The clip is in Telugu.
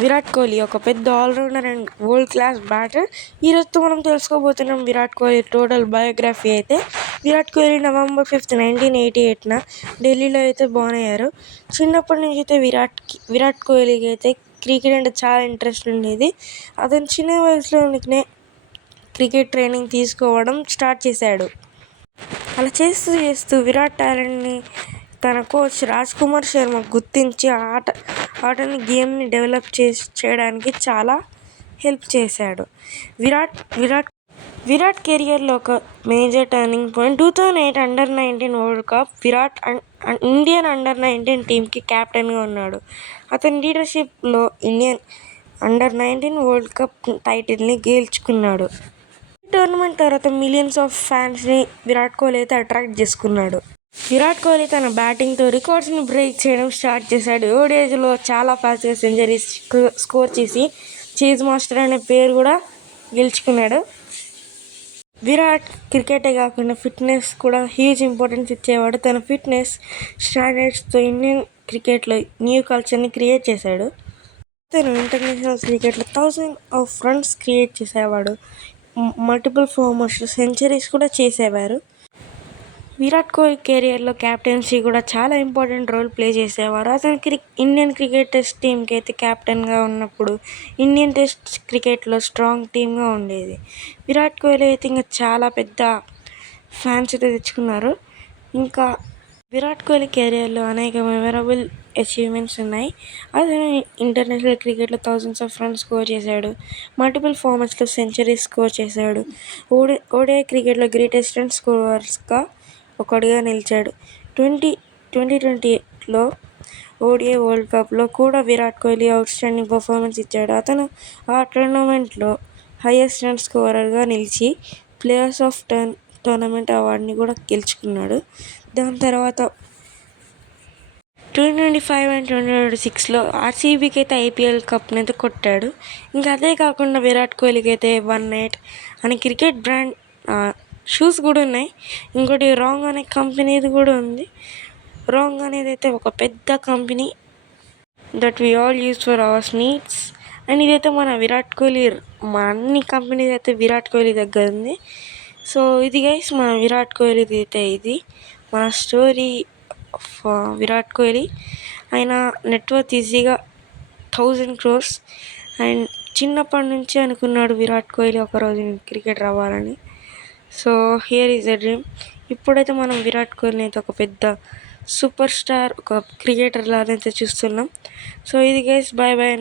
విరాట్ కోహ్లీ ఒక పెద్ద all rounder and world class batter. ఈరోజు మనం తెలుసుకోబోతున్నాం విరాట్ కోహ్లీ టోటల్ బయోగ్రఫీ. అయితే విరాట్ కోహ్లీ November 5th, 1988 ఢిల్లీలో అయితే బోర్న్ అయ్యారు. చిన్నప్పటి నుంచి అయితే విరాట్ కోహ్లీకి అయితే క్రికెట్ అంటే చాలా ఇంట్రెస్ట్ ఉండేది. అతను చిన్న వయసులోనే క్రికెట్ ట్రైనింగ్ తీసుకోవడం స్టార్ట్ చేశాడు. అలా చేస్తూ విరాట్ టాలెంట్ని తన కోచ్ రాజ్ కుమార్ శర్మ గుర్తించి ఆటని గేమ్ని డెవలప్ చేయడానికి చాలా హెల్ప్ చేశాడు. విరాట్ కెరియర్లో ఒక major turning point 2008 Under-19 world cup. Virat Indian Under-19 టీంకి కెప్టెన్గా ఉన్నాడు. అతని లీడర్షిప్లో ఇండియన్ Under-19 వరల్డ్ కప్ టైటిల్ని గెలుచుకున్నాడు. ఈ టోర్నమెంట్ తర్వాత మిలియన్స్ ఆఫ్ ఫ్యాన్స్ని విరాట్ కోహ్లీ అయితే అట్రాక్ట్ చేసుకున్నాడు. విరాట్ కోహ్లీ తన బ్యాటింగ్తో రికార్డ్స్ని బ్రేక్ చేయడం స్టార్ట్ చేశాడు. ఓడిఐలో చాలా ఫాస్ట్గా సెంచరీస్ స్కోర్ చేసి చేజ్ మాస్టర్ అనే పేరు కూడా గెలుచుకున్నాడు. విరాట్ క్రికెటే కాకుండా ఫిట్నెస్ కూడా హ్యూజ్ ఇంపార్టెన్స్ ఇచ్చేవాడు. తన ఫిట్నెస్ స్టాండర్డ్స్తో ఇండియన్ క్రికెట్లో న్యూ కల్చర్ని క్రియేట్ చేశాడు. తను ఇంటర్నేషనల్ క్రికెట్లో 1000 రన్స్ క్రియేట్ చేసేవాడు. మల్టిపుల్ ఫార్మాట్స్లో సెంచరీస్ కూడా చేసేవారు. విరాట్ కోహ్లీ కెరియర్లో క్యాప్టెన్సీ కూడా చాలా ఇంపార్టెంట్ రోల్ ప్లే చేసేవారు. అతను ఇండియన్ క్రికెట్ టెస్ట్ టీంకి అయితే క్యాప్టెన్గా ఉన్నప్పుడు ఇండియన్ టెస్ట్ క్రికెట్లో స్ట్రాంగ్ టీమ్గా ఉండేది. విరాట్ కోహ్లీ అయితే ఇంకా చాలా పెద్ద ఫ్యాన్స్ అయితే తెచ్చుకున్నారు. ఇంకా విరాట్ కోహ్లీ కెరియర్లో అనేక మెమరబుల్ అచీవ్మెంట్స్ ఉన్నాయి. అతను ఇంటర్నేషనల్ క్రికెట్లో 1000 రన్స్ స్కోర్ చేశాడు. మల్టిపుల్ ఫార్మాట్స్లో సెంచరీస్ స్కోర్ చేశాడు. ఓడిఐ క్రికెట్లో గ్రేటెస్ట్ రన్ స్కోరర్స్గా ఒకటిగా నిలిచాడు. 2020లో ఓడిఐ వరల్డ్ కప్లో కూడా విరాట్ కోహ్లీ అవుట్స్టాండింగ్ పర్ఫార్మెన్స్ ఇచ్చాడు. అతను ఆ టోర్నమెంట్లో హైయెస్ట్ రన్ స్కోరర్గా నిలిచి ప్లేయర్స్ ఆఫ్ టోర్నమెంట్ అవార్డుని కూడా గెలుచుకున్నాడు. దాని తర్వాత 2025 and 2026లో ఆర్సీబీకి అయితే ఐపీఎల్ కప్ని అయితే కొట్టాడు. ఇంకా అదే కాకుండా విరాట్ కోహ్లీకి అయితే 1-8 అని క్రికెట్ బ్రాండ్ షూస్ కూడా ఉన్నాయి. ఇంకోటి రాంగ్ అనే కంపెనీది కూడా ఉంది. రాంగ్ అనేది అయితే ఒక పెద్ద company that we all use for our needs. And ఇదైతే మన విరాట్ కోహ్లీ అన్ని కంపెనీస్ అయితే విరాట్ కోహ్లీ దగ్గర ఉంది. సో ఇది గైస్ మన విరాట్ కోహ్లీది అయితే ఇది మన స్టోరీ ఆఫ్ విరాట్ కోహ్లీ. ఆయన నెట్వర్త్ ఈజీగా 1000 crores. అండ్ చిన్నప్పటి నుంచి అనుకున్నాడు విరాట్ కోహ్లీ ఒకరోజు క్రికెటర్ అవ్వాలని. So here is a dream. ఇప్పుడైతే మనం విరాట్ కోహ్లీ అయితే ఒక పెద్ద సూపర్ స్టార్, ఒక క్రికెటర్ లాగా అయితే చూస్తున్నాం. సో ఇది గైస్, బాయ్ బాయ్.